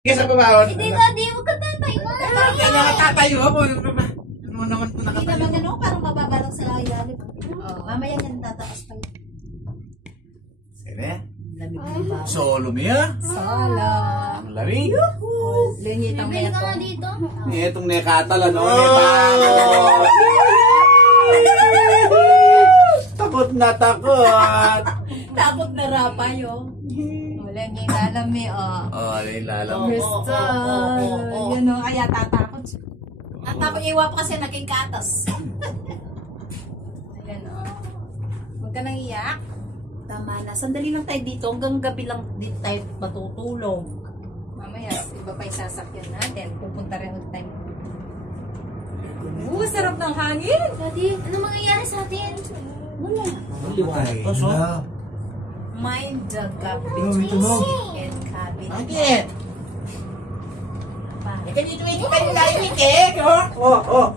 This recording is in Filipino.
Sige sa baba. Hindi, Daddy. Huwag ka tatayo. Kaya nakatatayo ako. Ano naman po Hindi nakatayo? naman ganun. Parang mababa lang sila ilalim. Mamaya yan tataas pa yun. Sige. Lamig na ba? Solo miya. Sala. Ang lamig. Lingitang Bili na ka nga ito. dito. Itong nekatala, no? Nepa. Takot na takot. Takot na rapay, oh. Walang yung lalami, oh. Oh, yung lalam. Gusto. Yun, oh. Kaya tatakot siya. At tapos iwa pa kasi naging katas. Ayan, oh. Huwag ka nang iyak. Tama na. Sandali lang tayo dito. Hanggang gabi lang din tayo matutulog. Mamaya, iba pa yung sasakyan natin. Pupunta rin ulit tayo. Sarap ng hangin. Daddy, ano mangyayari sa atin? Wala. Liwanag. Mind the gap Tingnan mo, between tunog. sick and cabin. Bakit? Pa. Ika dito, Wiki. Kayo tayo, Wiki. Oh, oh.